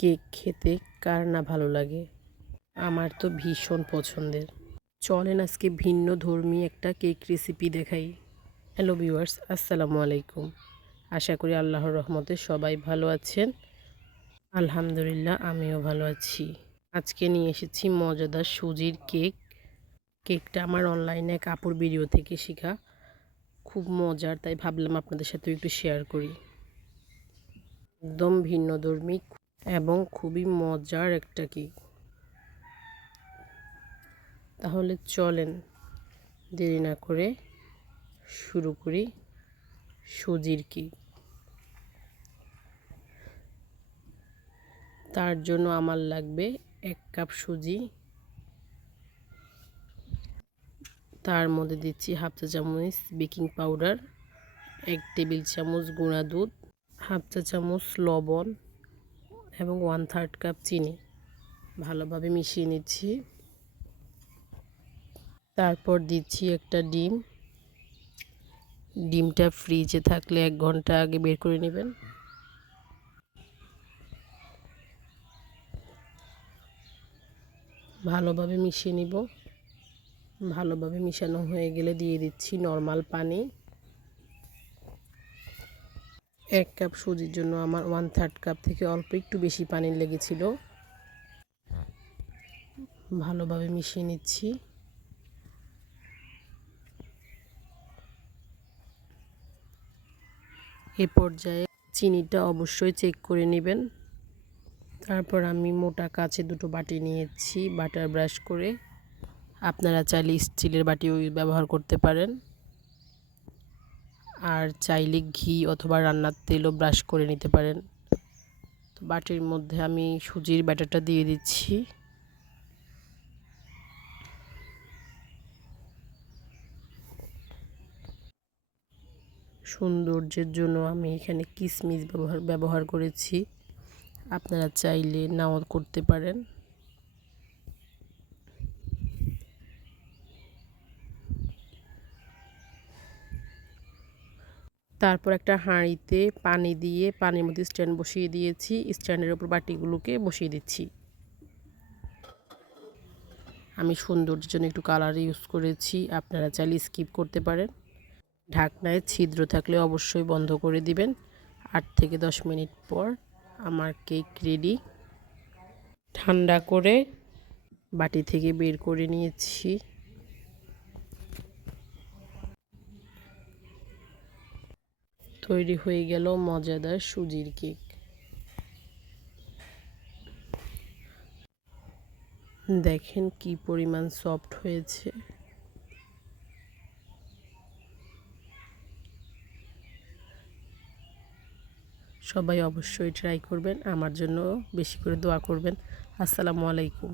Cake খেতে কার না ভালো লাগে। আমার তো ভীষণ পছন্দের। চলেন আজকে ভিন্ন ধর্মী একটা কেক রেসিপি দেখাই। হ্যালো ভিউয়ার্স, আসসালামু আলাইকুম। আশা করি আল্লাহর রহমতে সবাই ভালো আছেন। আলহামদুলিল্লাহ, আমিও ভালো আছি। আজকে নিয়ে এসেছি মজাদার সুজির কেক। কেকটা আমার অনলাইনে এক আপুর ভিডিও থেকে শেখা, খুব মজার, তাই ভাবলাম আপনাদের সাথে একটু শেয়ার করি। একদম ভিন্নধর্মী এবং খুবই মজার একটা কেক। তাহলে চলেন দেরি না করে শুরু করি সুজির কেক। তার জন্য আমার লাগবে 1 কাপ সুজি। তার মধ্যে দিচ্ছি হাফ চা চামচ বেকিং পাউডার, 1 টেবিল চামচ গুঁড়া দুধ, হাফ চা চামচ লবণ এবং 1/3 কাপ চিনি। ভালোভাবে মিশিয়ে নিচ্ছি। তারপর দিচ্ছি একটা ডিম। ডিমটা ফ্রিজে থাকলে 1 ঘন্টা আগে বের করে নেবেন। ভালোভাবে মিশিয়ে নিব। ভালোভাবে মিশানো হয়ে গেলে দিয়ে দিচ্ছি নর্মাল পানি। 1 কাপ সুজির জন্য আমার 1/3 কাপ থেকে অল্প একটু বেশি পানি লেগেছিল। ভালোভাবে মিশিয়ে নিচ্ছি। এ পর্যায়ে চিনিটা অবশ্যই চেক করে নেবেন। তারপর আমি মোটা কাচে 2টো বাটি নিয়েছি বাটার ব্রাশ করে। আপনারা চাইলে স্টিলের বাটিও ব্যবহার করতে পারেন, আর চাইলে ঘি অথবা রান্নার তেলও ব্রাশ করে নিতে পারেন। তো বাটির মধ্যে আমি সুজির ব্যাটারটা দিয়ে দিচ্ছি। সৌন্দর্যের জন্য আমি এখানে কিশমিশ ব্যবহার করেছি, আপনারা চাইলে নাও করতে পারেন। তারপর একটা হাঁড়িতে পানি দিয়ে পানির মধ্যে স্ট্যান্ড বসিয়ে দিয়েছি। স্ট্যান্ডের উপর বাটিগুলোকে বসিয়ে দিচ্ছি। আমি সৌন্দর্যের জন্য একটু কালার ইউজ করেছি, আপনারা চাইলে স্কিপ করতে পারেন। ঢাকনায় ছিদ্র থাকলে অবশ্যই বন্ধ করে দিবেন। 8 থেকে 10 মিনিট পর আমার কেক রেডি। ঠান্ডা করে বাটি থেকে বের করে নিয়েছি। তৈরি হয়ে গেল মজাদার সুজির কেক। দেখেন কি পরিমাণ সফট হয়েছে। সবাই অবশ্যই ট্রাই করবেন। আমার জন্য বেশি করে দোয়া করবেন। আসসালামু আলাইকুম।